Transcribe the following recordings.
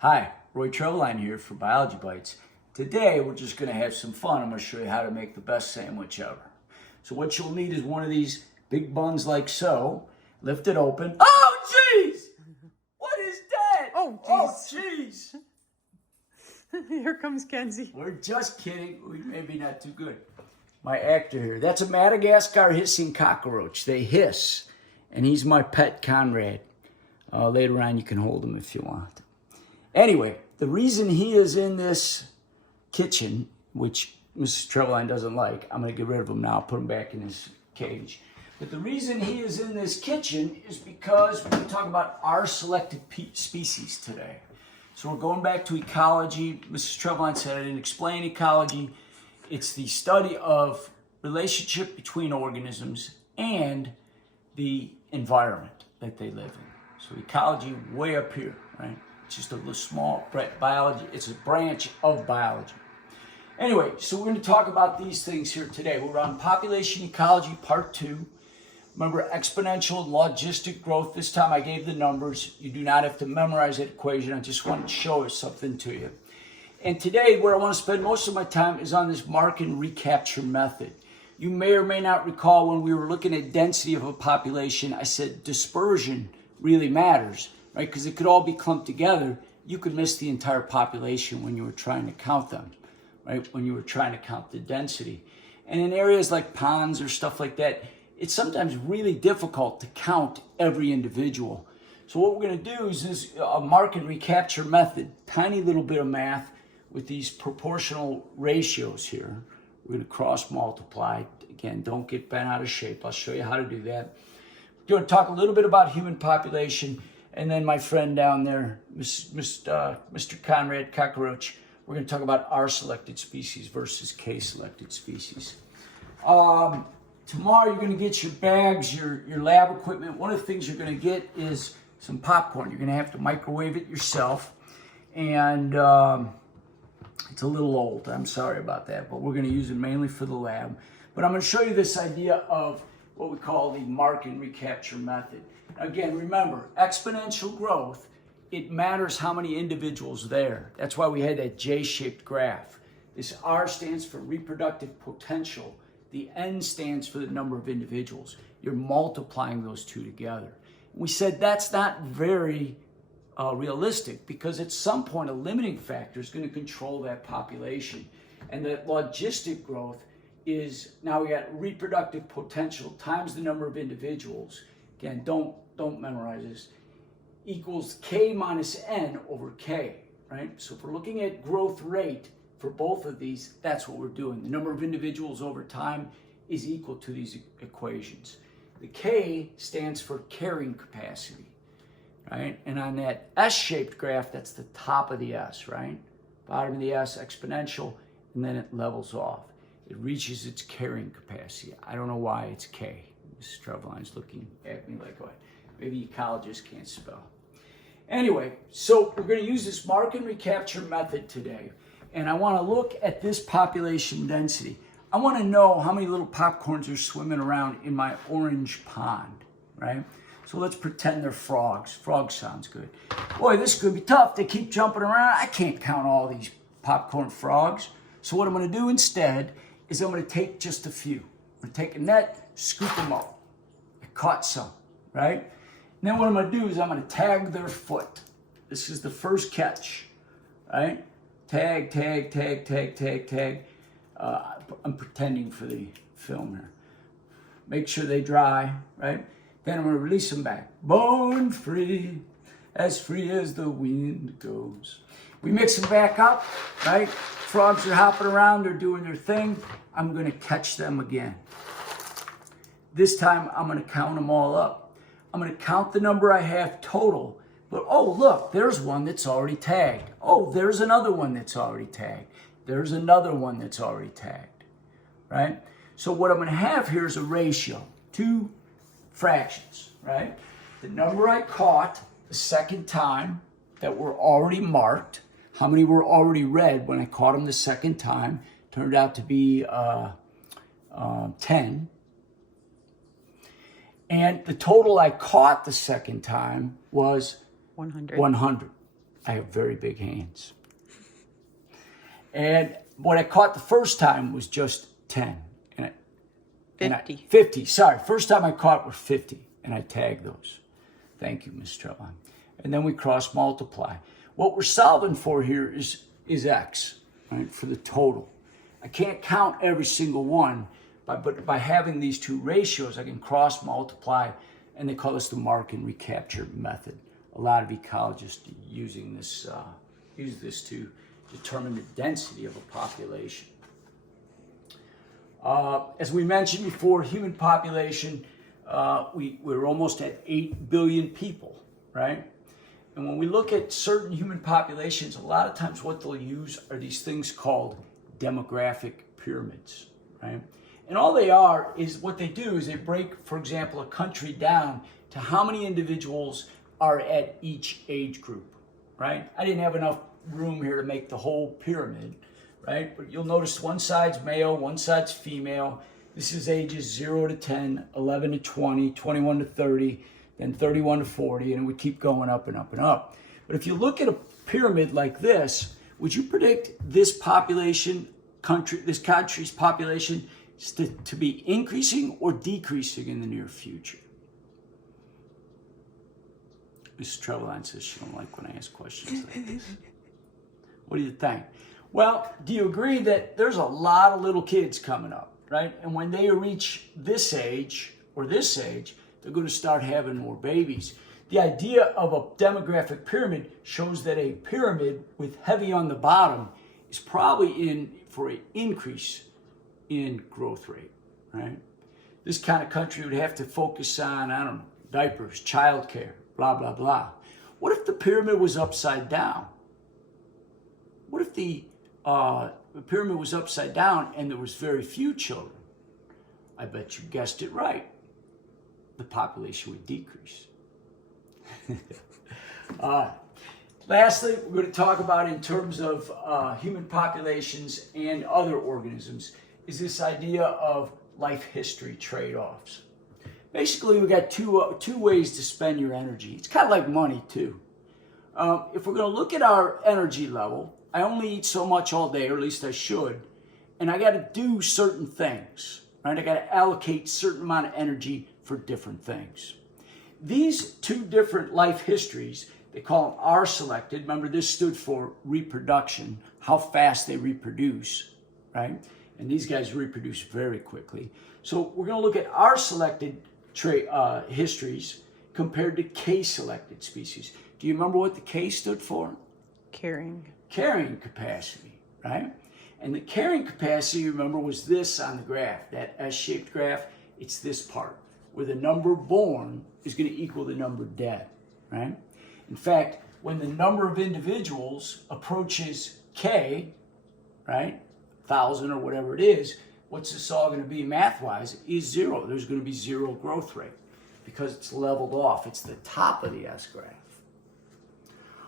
Hi, Roy Treveline here for Biology Bites. Today we're just going to have some fun. I'm going to show you how to make the best sandwich ever. So what you'll need is one of these big buns like so. Lift it open. Oh jeez! What is that? Oh jeez! Here comes Kenzie. We're just kidding. We maybe not too good. My actor here. That's a Madagascar hissing cockroach. They hiss. And he's my pet Conrad. Later on you can hold him if you want. Anyway, the reason he is in this kitchen, which Mrs. Treveline doesn't like, I'm going to get rid of him now, put him back in his cage. But the reason he is in this kitchen is because we're going to talk about our selected species today. So we're going back to ecology. Mrs. Treveline said I didn't explain ecology. It's the study of relationship between organisms and the environment that they live in. So ecology way up here, right? It's just a little small biology. It's a branch of biology. Anyway, so we're going to talk about these things here today. We're on population ecology part 2. Remember exponential and logistic growth. This time I gave the numbers. You do not have to memorize that equation. I just want to show something to you. And today where I want to spend most of my time is on this mark and recapture method. You may or may not recall when we were looking at density of a population, I said dispersion really matters. Right, because it could all be clumped together. You could miss the entire population when you were trying to count them, right? When you were trying to count the density. And in areas like ponds or stuff like that, it's sometimes really difficult to count every individual. So what we're going to do is this mark and recapture method, tiny little bit of math with these proportional ratios here. We're going to cross multiply. Again, don't get bent out of shape. I'll show you how to do that. We're going to talk a little bit about human population. And then my friend down there, Mr. Conrad Cockroach, we're going to talk about our selected species versus K-selected species. Tomorrow you're going to get your bags, your lab equipment. One of the things you're going to get is some popcorn. You're going to have to microwave it yourself. And it's a little old. I'm sorry about that. But we're going to use it mainly for the lab. But I'm going to show you this idea of what we call the mark and recapture method. Again, remember, exponential growth, it matters how many individuals there. That's why we had that J-shaped graph. This R stands for reproductive potential. The N stands for the number of individuals. You're multiplying those two together. We said that's not very realistic because at some point a limiting factor is going to control that population. And that logistic growth is, now we got reproductive potential times the number of individuals. Again, don't memorize this, equals K minus N over K, right? So if we're looking at growth rate for both of these, that's what we're doing. The number of individuals over time is equal to these equations. The K stands for carrying capacity, right? And on that S-shaped graph, that's the top of the S, right? Bottom of the S, exponential, and then it levels off. It reaches its carrying capacity. I don't know why it's K. Mrs. Treveline's looking at me like, what? Maybe ecologists can't spell. Anyway, so we're going to use this mark and recapture method today. And I want to look at this population density. I want to know how many little popcorns are swimming around in my orange pond, right? So let's pretend they're frogs. Frog sounds good. Boy, this is going to be tough. They keep jumping around. I can't count all these popcorn frogs. So what I'm going to do instead is I'm going to take just a few. I'm going to take a net, scoop them up. I caught some, right? And then what I'm going to do is I'm going to tag their foot. This is the first catch, right? Tag, tag, tag, tag, tag, tag. I'm pretending for the film here. Make sure they dry, right? Then I'm going to release them back. Born free as the wind goes. We mix them back up, right? Frogs are hopping around, they're doing their thing. I'm going to catch them again. This time I'm going to count them all up. I'm going to count the number I have total. But oh, look, there's one that's already tagged. Oh, there's another one that's already tagged. There's another one that's already tagged, right? So what I'm going to have here is a ratio, two fractions, right? The number I caught the second time that were already marked, how many were already read when I caught them the second time, turned out to be 10. And the total I caught the second time was 100. 100. I have very big hands. And what I caught the first time was just 10. 50. 50, sorry. First time I caught were 50, and I tagged those. Thank you, Ms. Trevon. And then we cross multiply. What we're solving for here is X, right, for the total. I can't count every single one, but by having these two ratios, I can cross multiply, and they call this the mark and recapture method. A lot of ecologists using this use this to determine the density of a population. As we mentioned before, human population, we're almost at 8 billion people, right? And when we look at certain human populations, a lot of times what they'll use are these things called demographic pyramids, right? And all they are is what they do is they break, for example, a country down to how many individuals are at each age group, right? I didn't have enough room here to make the whole pyramid, right? But you'll notice one side's male, one side's female. This is ages 0 to 10, 11 to 20, 21 to 30, then 31 to 40, and it would keep going up and up and up. But if you look at a pyramid like this, would you predict this this country's population to be increasing or decreasing in the near future? Mrs. Treveline says she don't like when I ask questions like this. What do you think? Well, do you agree that there's a lot of little kids coming up, right? And when they reach this age or this age, they're going to start having more babies. The idea of a demographic pyramid shows that a pyramid with heavy on the bottom is probably in for an increase in growth rate, right? This kind of country would have to focus on, I don't know, diapers, childcare, blah, blah, blah. What if the pyramid was upside down? What if the pyramid was upside down and there was very few children? I bet you guessed it right. The population would decrease. Lastly, we're going to talk about in terms of human populations and other organisms is this idea of life history trade-offs. Basically, we got two ways to spend your energy. It's kind of like money too. If we're going to look at our energy level, I only eat so much all day, or at least I should, and I got to do certain things, right? I got to allocate certain amount of energy for different things. These two different life histories, they call them R-selected. Remember, this stood for reproduction, how fast they reproduce, right? And these guys reproduce very quickly. So we're going to look at R-selected histories compared to K-selected species. Do you remember what the K stood for? Carrying Capacity, right? And the carrying capacity, remember, was this on the graph, that S-shaped graph. It's this part, where the number born is going to equal the number dead, right? In fact, when the number of individuals approaches K, right, 1,000 or whatever it is, what's this all going to be math-wise? Is zero. There's going to be zero growth rate because it's leveled off. It's the top of the S graph.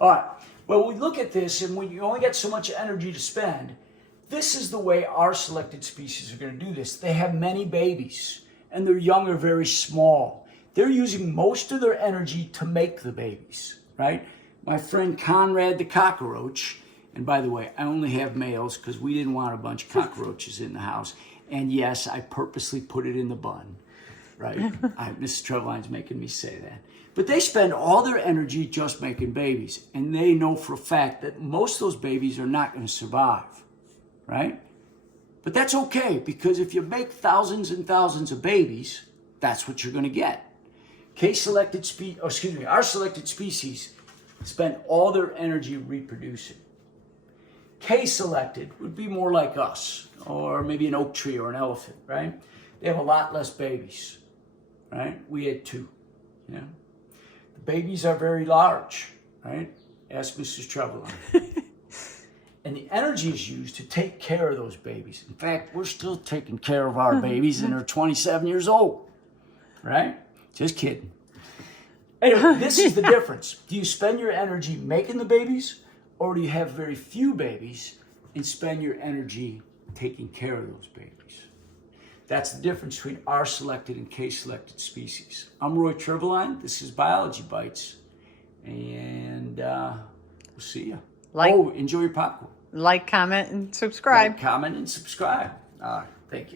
All right. Well, we look at this, and when you only got so much energy to spend, this is the way our selected species are going to do this. They have many babies, and their young are very small. They're using most of their energy to make the babies, right? My friend Conrad the cockroach, and by the way, I only have males because we didn't want a bunch of cockroaches in the house. And yes, I purposely put it in the bun, right? Mrs. Treveline's making me say that. But they spend all their energy just making babies. And they know for a fact that most of those babies are not going to survive, right? But that's okay, because if you make thousands and thousands of babies, that's what you're going to get. R-selected species spend all their energy reproducing. K-selected would be more like us, or maybe an oak tree or an elephant, right? They have a lot less babies, right? We had 2, you know? The babies are very large, right? Ask Mrs. Treveline. And the energy is used to take care of those babies. In fact, we're still taking care of our babies, and they're 27 years old, right? Just kidding. Anyway, this is the difference. Do you spend your energy making the babies, or do you have very few babies and spend your energy taking care of those babies? That's the difference between R-selected and K-selected species. I'm Roy Treveline. This is Biology Bites. And we'll see you. Like- Oh, enjoy your popcorn. Like, comment, and subscribe. Like, comment, and subscribe. Thank you.